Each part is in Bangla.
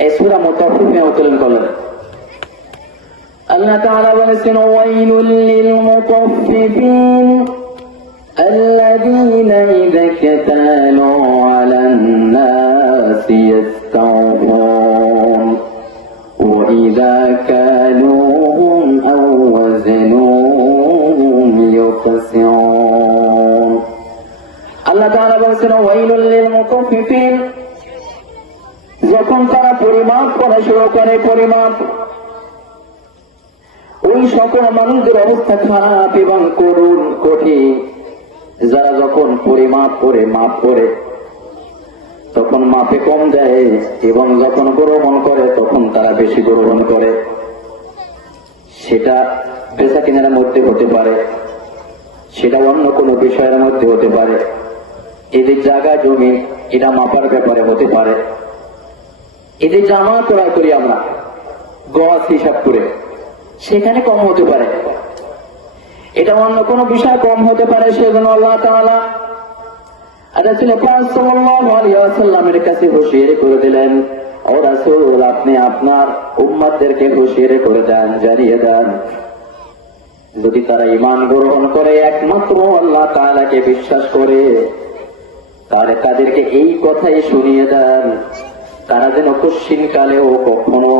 এই সূরা মুতাফফিফিন অবতীর্ণ করলেন। আল্লাহ তাআলা বলেছেন ওয়াইলুল লিল মুতাফফিফিন আল্লাযীনা ইযা কাতালু আলান নাসি ইস্তাওফুন ওয়া ইযা কালুহুম আও ওয়াজনুহুম ইউখসিরুন। আল্লাহ তাআলা বলেছেন ওয়াইলুল লিল মুতাফফিফিন, যখন তারা পরিমাপ করা শুরু করে, পরিমাপ, ওই সকল মানুষদের অবস্থা খারাপ এবং করুণ কঠিন। যারা যখন পরিমাপ করে মাপ করে তখন মাপে কম দেয়, এবং যখন গ্রহণ করে তখন তারা বেশি গ্রহণ করে। সেটা বেচা কেনার মধ্যে হতে পারে, সেটা অন্য কোনো বিষয়ের মধ্যে হতে পারে, এদের জায়গা জমি এটা মাপার ব্যাপারে হতে পারে, এদের জামা ক্রয় করি আমরা গজ হিসাব করে, সেখানে কম হতে পারে, এটা অন্য কোনো বিষয় কম হতে পারে। সেজন্য আল্লাহ তাআলা রাসূল পাক সাল্লাল্লাহু আলাইহি ওয়াসাল্লামের কাছে হুঁশিয়ারি করে দিলেন, ও রাসূল, আপনি আপনার উম্মতদেরকে হুঁশিয়ারি করে দেন, জানিয়ে দেন, যদি তারা ঈমান গ্রহণ করে একমাত্র আল্লাহ তাআলাকে বিশ্বাস করে, তাহলে তাদেরকে এই কথাই শুনিয়ে দেন, তারা যেন কশিন কালেও কখনো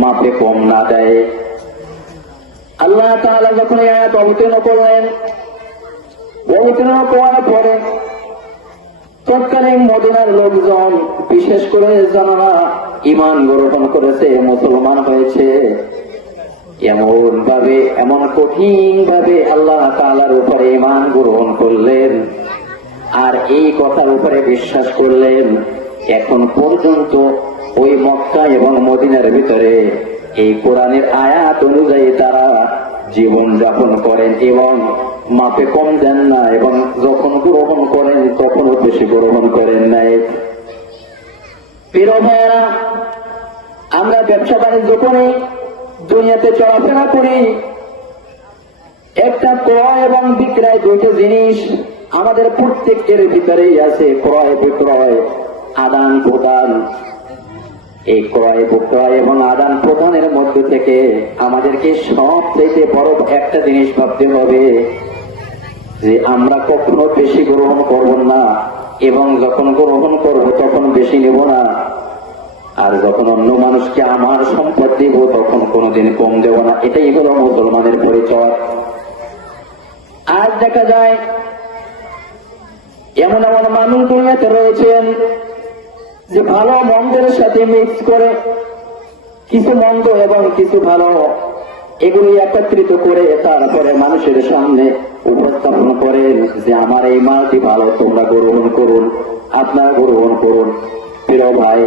মাপে কম না দেয়। আল্লাহ তাআলা যখন এই আয়াত অবতীর্ণ করলেন, অবতীর্ণ করার পরে তৎকালীন মদিনার লোকজন, বিশেষ করে যারা ঈমান গ্রহণ করেছে, মুসলমান হয়েছে, এমন ভাবে, এমন কঠিন ভাবে আল্লাহ তাআলার উপরে ঈমান গ্রহণ করলেন আর এই কথার উপরে বিশ্বাস করলেন, এখন পর্যন্ত ওই মক্কা এবং মদিনার ভিতরে এই কোরআনের আয়াত অনুযায়ী তারা জীবন যাপন করেন এবং মাপে কম দেন না, এবং যখন গ্রহণ করেন তখনও বেশি গ্রহণ করেন নাই। প্রিয় ভাইয়েরা, আমরা ব্যবসা বাণিজ্য করি, দুনিয়াতে চলাফেরা করি, একটা ক্রয় এবং বিক্রয় দুইটা জিনিস আমাদের প্রত্যেকের ভিতরেই আছে। ক্রয় বিক্রয়, আদান প্রদান। এই ক্রয় বিক্রয় এবং আদান প্রদানের মধ্য থেকে আমাদেরকে সবচেয়ে বড় একটা জিনিস ভাবতে হবে যে আমরা কখনো বেশি গ্রহণ করব না, এবং যখন গ্রহণ করব তখন বেশি নেব না, আর যখন অন্য মানুষকে আমার সম্পদ দেব তখন কোনোদিন কম দেব না। এটাই হলো মুসলমানের পরিচয়। আজ দেখা যায় এমন এমন মানুষ দুনিয়াতে রয়েছেন যে ভালো মন্দের সাথে মিক্স করে কিছু মন্দ এবং কিছু ভালো, এগুলি একত্রিত করে তারপরে মানুষের সামনে উপস্থাপন করেন যে আমার এই মালটি ভালো, তোমরা গ্রহণ করুন, আপনারা গ্রহণ করুন। প্রিয় ভাই,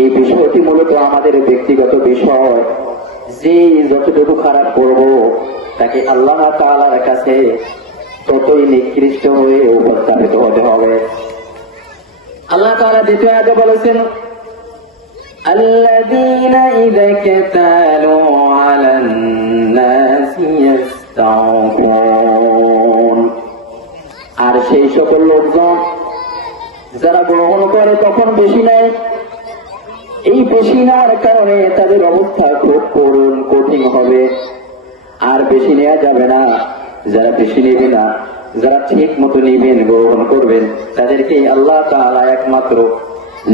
এই বিষয়টি মূলত আমাদের ব্যক্তিগত বিষয়। যে যতটুকু খারাপ করব তাকে আল্লাহ তাআলার কাছে ততই নিকৃষ্ট হয়ে উপস্থাপিত হতে হবে। আল্লাহ তাআলা দ্বিতীয় আয়াতে বলেছেন আল্লাযীনা ইযা কাতালু আলান নাসি ইস্তাওফুন, আর সেই সকল লোকজন যারা গ্রহণ করে তখন বেশি নেয়। এই বেশি নেওয়ার কারণে তাদের অবস্থা খুব করুণ কঠিন হবে, আর বেশি নেওয়া যাবে না। যারা বেশি নেবে না, যারা ঠিক মতো নেবেন, গ্রহণ করবেন, তাদেরকে আল্লাহ তাআলা একমাত্র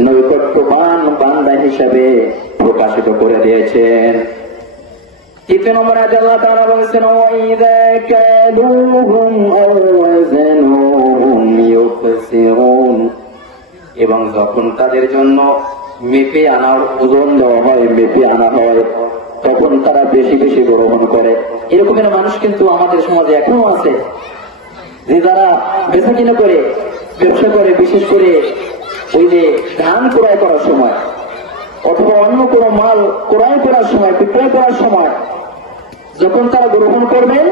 নৈকট্যবান বান্দা হিসাবে প্রকাশিত করে দিয়েছেন। তৃতীয় নম্বর আয়াতে আল্লাহ তাআলা বলেছেন ওয়াইযা কালুহুম আও ওয়াজনুহুম ইউখসিরুন, এবং যখন তাদের জন্য মেপে আনার ওজন দেওয়া হয়, মেপে আনা হয়, তখন তারা বেশি বেশি গ্রহণ করে। এরকমের মানুষ কিন্তু আমাদের সমাজে এখনো আছে, যে যারা বেচা কিনা করে, ব্যবসা করে, বিশেষ করে ওই যে ধান ক্রয় করার সময় অথবা অন্য কোনো মাল ক্রয় করার সময়, বিক্রয় করার সময় যখন তারা গ্রহণ করবেন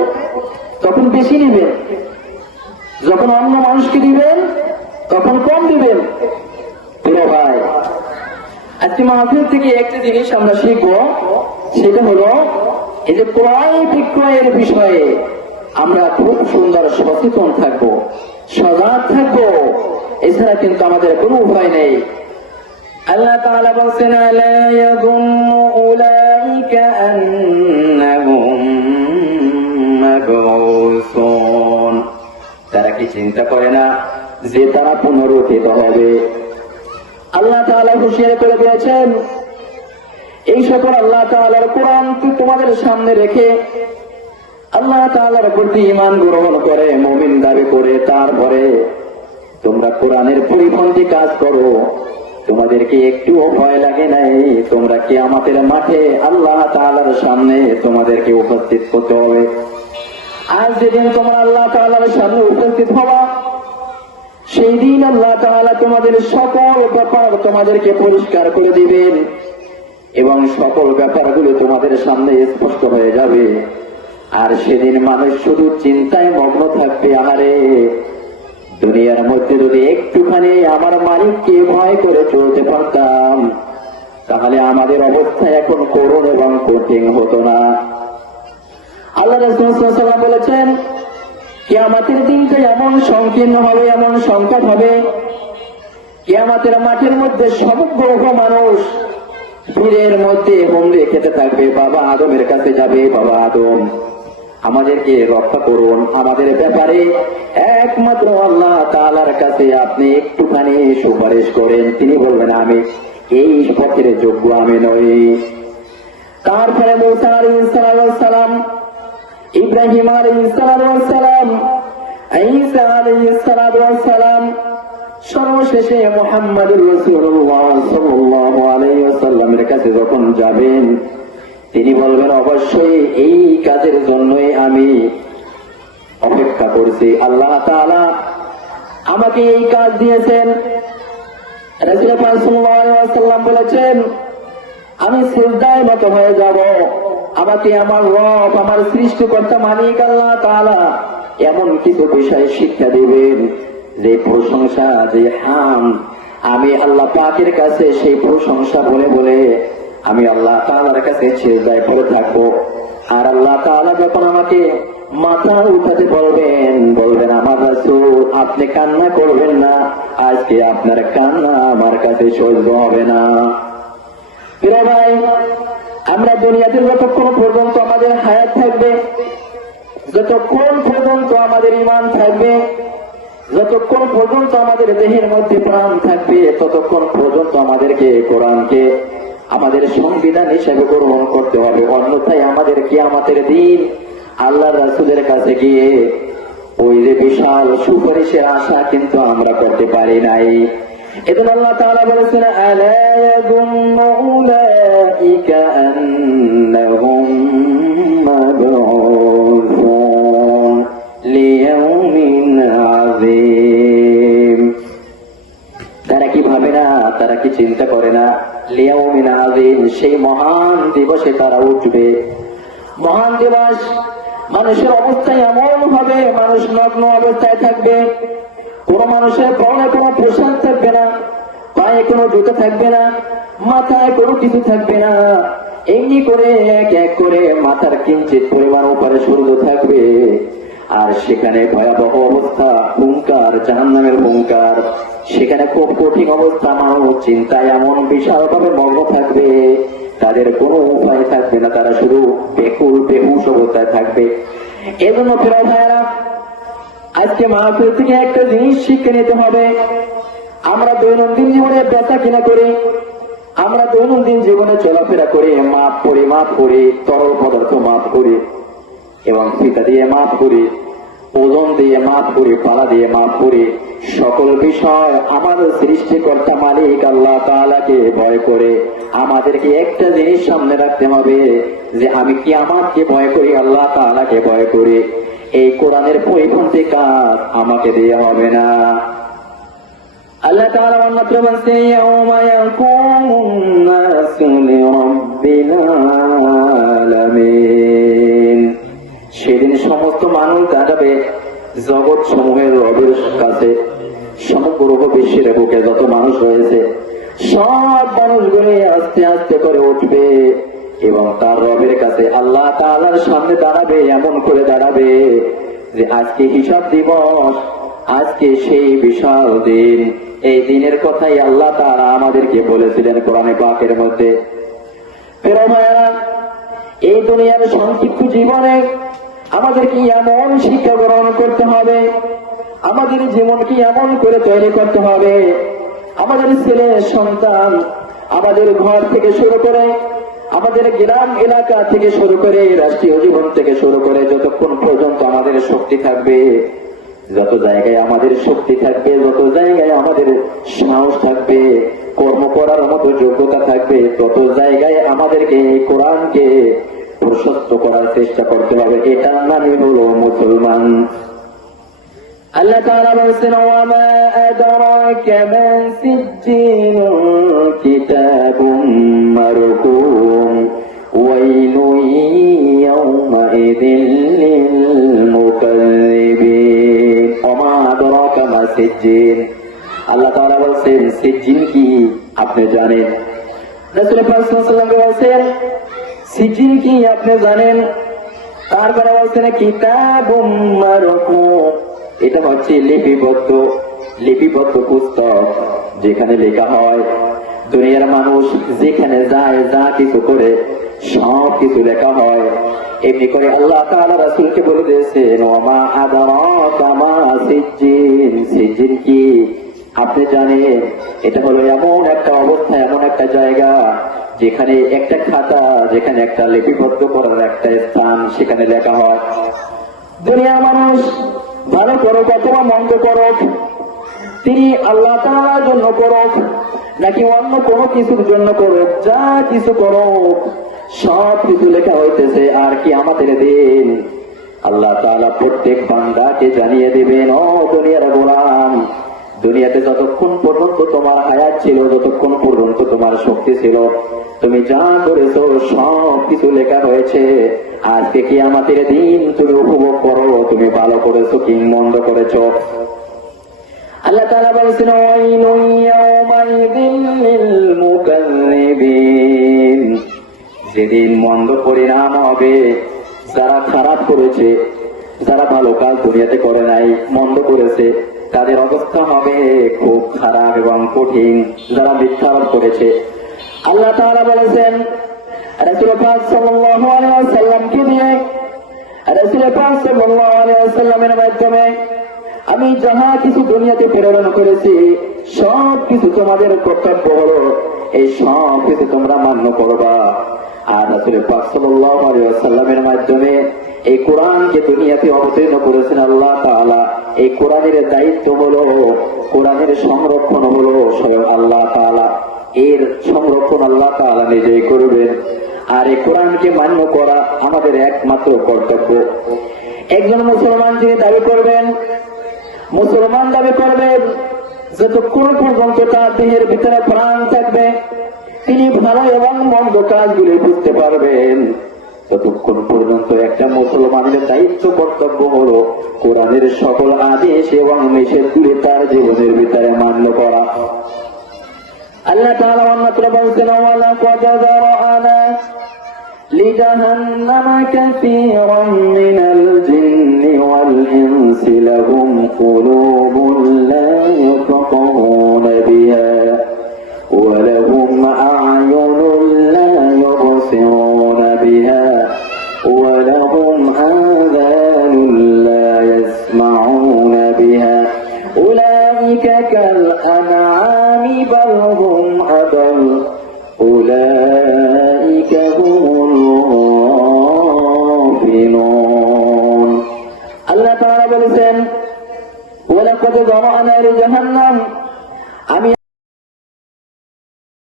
তখন বেশি নেবেন, যখন অন্য মানুষকে দিবেন তখন কম দিবেন। প্রিয় ভাই, আজকে মাহফিল থেকে একটা জিনিস আমরা শিখবো, সেটা হলো এই যে ক্রয় বিক্রয়ের বিষয়ে আমরা খুব সুন্দর সচেতন থাকবো, সজাগ থাকবো। এছাড়া কিন্তু আমাদের কোনো উপায় নেই। আল্লাহ তাআলা বলেন আলা ইয়াযুন্নু উলাইকা আন্নাহুম মাবউসুন, তারা কি চিন্তা করে না যে তারা পুনরুত্থিত হবে? আল্লাহ তাআলা হুঁশিয়ার করে দিয়েছেন, এই সকল আল্লাহ তাআলার কোরআন তোমাদের সামনে রেখে আল্লাহ তাআলার প্রতি ঈমান গ্রহণ করে মুমিন দাবি করে তারপরে তোমরা কোরআনের পরিপন্থী কাজ করো, তোমাদেরকে একটুও ভয় লাগে নাই? তোমরা কিয়ামতের মাঠে আল্লাহ তাআলার সামনে তোমাদেরকে উপস্থিত করতে হবে। আজ যেদিন তোমরা আল্লাহ তাআলার সামনে উপস্থিত হবা, সেই দিন আল্লাহ তাআলা তোমাদের সকল ব্যাপার তোমাদেরকে পরিষ্কার করে দিবেন এবং সকল ব্যাপারগুলো তোমাদের সামনে স্পষ্ট হয়ে যাবে। আর সেদিন মানুষ শুধু চিন্তায় মগ্ন থাকবে, আহারে দুনিয়ার মধ্যে যদি একটুখানি আমার মালিককে ভয় করে চলতে পারতাম তাহলে আমাদের অবস্থা এখন করুণ এবং কঠিন হতো না। আল্লাহ রাসূল সাল্লাল্লাহু আলাইহি ওয়াসাল্লাম বলেছেন, কিয়ামতের দিনটা এমন সংকীর্ণ হবে, এমন সংকট হবে, কিয়ামতের মাঠের মধ্যে সমগ্র মানুষ ভিড়ের মধ্যে হুমড়ি খেতে থাকবে, বাবা আদমের কাছে যাবে, বাবা আদম আমাদেরকে রক্ষা করুন, আমাদের ব্যাপারে একমাত্র আল্লাহ তাআলার কাছে আপনি একটুখানি সুপারিশ করেন। তিনি বলবেন, আমি এই পথের যোগ্য আমি নই। তারপরে মূসা আলাইহিস সালাম, ইব্রাহিম আলাইহিস সালাম, ঈসা আলাইহিস সালাম, সর্বশেষে মুহাম্মদুর রাসূলুল্লাহ সাল্লাল্লাহু আলাইহি ওয়াসাল্লামের কাছে যখন যাবেন তিনি বলবেন, অবশ্যই এই কাজের জন্যই আমি অপেক্ষা করছি, আল্লাহ তাআলা আমাকে এই কাজ দিয়েছেন। রাসূল পাক সাল্লাল্লাহু আলাইহি ওয়াসাল্লাম বলেছেন, আমি সিজদায় নত হয়ে যাব, আমাকে আমার রব, আমার সৃষ্টিকর্তা মালিক আল্লাহ তাআলা এমন কিছু বিষয় শিক্ষা দিবেন যে প্রশংসা, যে আমি আল্লাহ পাকের কাছে সেই প্রশংসা বলে বলে আমি আল্লাহ তাআলার কাছে সিজদায় পড়ে থাকবো। আর আল্লাহ তাআলা যখন আমাকে মাথা উঠাতে বলবেন, আমার রাসূল আপনি কান্না করবেন না, আজকে আপনার কান্না আমার কাছে সহ্য হবে না। প্রিয় ভাই, আমরা দুনিয়াতে যতক্ষণ পর্যন্ত আমাদের হায়াত থাকবে, যতক্ষণ পর্যন্ত আমাদের ঈমান থাকবে, যতক্ষণ পর্যন্ত আমাদের দেহের মধ্যে প্রাণ থাকবে, ততক্ষণ পর্যন্ত আমাদেরকে কোরআনকে আমাদের সংবিধান হিসেবে গ্রহণ করতে হবে। অন্যথায় আমাদের কিয়ামতের দিন আল্লাহর রাসূলের কাছে গিয়ে ওই যে বিশাল সুপারিশের আশা কিন্তু আমরা করতে পারি নাই। এজন্য আল্লাহ তাআলা বলেছেন, আলা ইয়াযুন্নু উলাইকা আন্নাহুম মাবউসুন লিয়াউমিন আযীম। তারা কি ভাবে না, তারা কি চিন্তা করে না, লিয়াউমিন আযীম, সেই মহান দিবসে তারা উঠবে। মহান দিবস, মানুষের অবস্থা এমন হবে, মানুষ নগ্ন অবস্থায় থাকবে, কোন মানুষের পরনে কোনো পোশাক থাকবে না, পায়ে কোনো জুতো থাকবে না, মাথায় কোনো কিছু থাকবে না, এমনি করে এক এক করে মাথার কিঞ্চিত পরিমাণ উপরে সূর্য থাকবে। আর সেখানে ভয়াবহ অবস্থা, হুঙ্কার, জাহান্নামের হুঙ্কার, সেখানে খুব কঠিন অবস্থা, মানুষ চিন্তায় এমন বিশালভাবে মগ্ন থাকবে, তাদের কোনো উপায় থাকবে না, তারা শুধু বেহুশ অবস্থায় থাকবে। এজন্য প্রিয় ভাইয়েরা, আজকে মাহফিল থেকে একটা জিনিস শিক্ষা নিতে হবে। আমরা দৈনন্দিন জীবনে বেচা কিনা করি, আমরা দৈনন্দিন জীবনে চলাফেরা করি, মাপ করি, তরল পদার্থ মাপ করি এবং ফিতা দিয়ে মাপ করি, ওজন দিয়ে মাপ করি, পালা দিয়ে মাপ করি। সকল বিষয় আমাদের সৃষ্টিকর্তা মালিক আল্লাহ তাআলাকে ভয় করে আমাদেরকে একটা জিনিস সামনে রাখতে হবে যে আমি কিয়ামতকে ভয় করি, আল্লাহ তাআলাকে ভয় করি। এই কোরআনের পরিপন্থী কাজ আমাকে দিয়ে হবে না। আল্লাহ তাআলা অন্যত্র বলেন, ইয়াউমা ইয়াকুমুন নাসু লিরাব্বিল আলামিন, সেদিন সমস্ত মানুষ দাঁড়াবে জগৎ সমূহের রবের কাছে। সমগ্র বিশ্বের বুকে যত মানুষ রয়েছে সব মানুষগুলো আস্তে আস্তে করে উঠবে এবং তার রবের কাছে আল্লাহ তাআলার সামনে দাঁড়াবে, এমন করে দাঁড়াবে যে আজকে হিসাব দিবস, আজকে সেই বিশাল দিন, এই দিনের কথাই আল্লাহ তাআলা আমাদেরকে বলেছিলেন কোরআনে পাকের মধ্যে। প্রিয় ভাইয়েরা, এই দুনিয়ার সংক্ষিপ্ত জীবনে আমাদেরকে এমন শিক্ষা গ্রহণ করতে হবে, আমাদের জীবনকে এমন করে তৈরি করতে হবে, আমাদের ছেলে সন্তান, আমাদের ঘর থেকে শুরু করে, আমাদের গ্রাম এলাকা থেকে শুরু করে, রাষ্ট্রীয় জীবন থেকে শুরু করে, যতক্ষণ পর্যন্ত আমাদের শক্তি থাকবে, যত জায়গায় আমাদের শক্তি থাকবে, যত জায়গায় আমাদের সাহস থাকবে, কর্ম করার মতো যোগ্যতা থাকবে, তত জায়গায় আমাদেরকে এই কোরআনকে প্রশস্ত করার চেষ্টা করতে হবে। এটার নামই হলো মুসলমান। আল্লাহ তাআলা বলেছেন, ওয়ামা আদরাকা মা সিজ্জিন কিতাবুম মারকুম ওয়াইলুন ইয়াওমাইযিন লিল মুকাজ্জিবিন। ওয়ামা আদরাকা মা সিজ্জিন, আল্লাহ তাআলা বলেছেন সিজ্জিন কি আপনি জানেন? রাসূল পাক সাল্লাল্লাহু আলাইহি ওয়াসাল্লাম বলেছেন সিজ্জিন কি আপনি জানেন? তারপরে বলছেন কিতাবুম মারকুম, এটা হচ্ছে লিপিবদ্ধ পুস্তক, যেখানে লেখা হয় দুনিয়ার মানুষ যেখানে যায়, যা কিছু করে সব কিছু লেখা হয়। এমনি করে আল্লাহ তাআলা রাসূলকে বলে দিয়েছেন, ওয়ামা আদরাকা মা সিজ্জিন, সিজ্জিন কি আপনি জানেন? এটা হলো এমন একটা অবস্থা, এমন একটা জায়গা যেখানে একটা খাতা, যেখানে একটা লিপিবদ্ধ করার একটা স্থান, সেখানে লেখা হয় দুনিয়ার মানুষ ভালো করুক অথবা মন্দ করুক, তিনি আল্লাহ তাআলার জন্য করুক নাকি অন্য কোনো কিছুর জন্য করুক, যা কিছু করুক সব কিছু লেখা হইতেছে। আর কি আমাদের দিন আল্লাহ তাআলা প্রত্যেক বান্দাকে জানিয়ে দিবেন, ও দুনিয়ার গোলাম, দুনিয়াতে যতক্ষণ পর্যন্ত তোমার হায়াত ছিল, যতক্ষণ পর্যন্ত তোমার শক্তি ছিল, তুমি যা করেছো সব কিছু লেখা হয়েছে। আজকে কিয়ামতের দিন তুমি উপভোগ করো, তুমি ভালো করেছো কি মন্দ করেছো। আল্লাহ তাআলা বলেছেন, ওয়াইলুন ইয়াওমাইযিন লিল মুকাজ্জিবিন, যেদিন মন্দ পরিণাম হবে যারা খারাপ করেছে, যারা ভালো কাজ দুনিয়াতে করে নাই, মন্দ করেছে, তাদের অবস্থা হবে খুব খারাপ এবং কঠিন, যারা মিথ্যাবাদ করেছে। আল্লাহ তাআলা বলেছেন রাসূল পাক সাল্লাল্লাহু আলাইহি ওয়াসাল্লামকে দিয়ে, রাসূল পাক সাল্লাল্লাহু আলাইহি ওয়াসাল্লামের মাধ্যমে আমি যাহা কিছু দুনিয়াতে প্রেরণ করেছি সব কিছু তোমাদের কর্তব্য হলো এই সব কিছু তোমরা মান্য করবা। আর রাসূল পাক সাল্লাল্লাহু আলাইহি ওয়াসাল্লামের মাধ্যমে এই কোরআনকে দুনিয়াতে অবতীর্ণ করেছেন আল্লাহ তাআলা। এই কোরআনের দায়িত্ব হলো, কোরআনের সংরক্ষণ হলো স্বয়ং আল্লাহ তাআলা, এর সংরক্ষণ আল্লাহ তাআলা নিজেই করবেন। আর এই কোরআনকে মান্য করা আমাদের একমাত্র কর্তব্য। একজন মুসলমান যিনি দাবি করবেন, মুসলমান দাবি করবেন, যতক্ষণ পর্যন্ত তার দেহের ভিতরে প্রাণ থাকবে তিনি ভালো এবং মন্দ কাজগুলি বুঝতে পারবেন, ততক্ষণ পর্যন্ত একটা মুসলমানের দায়িত্ব কর্তব্য হলো কোরআনের সকল আদেশ এবং নিষেধগুলি তার জীবনের ভিতরে মান্য করা। আল্লাহ তাআলা অন্যত্র বলছেন, ওয়ালাকাদ যারা'না লিজাহান্নামা কাসীরাম মিনাল জিন্নি ওয়াল ইনসি লাহুম কুলুবুন লা ইয়াফকাহুনা বিহা ওয়া লাহুম আ'য়ুনুন লা ইউবসিরুনা বিহা ওয়া লাহুম আযানুন লা ইয়াসমা'উনা বিহা উলাইকা কাল আন'আমি বাল হুম আদাল উলাইকা হুমুল গাফিলুন। আল্লাহ তাআলা বলেছেন, ওয়ালাকাদ যারা'না লিজাহান্নাম, আমি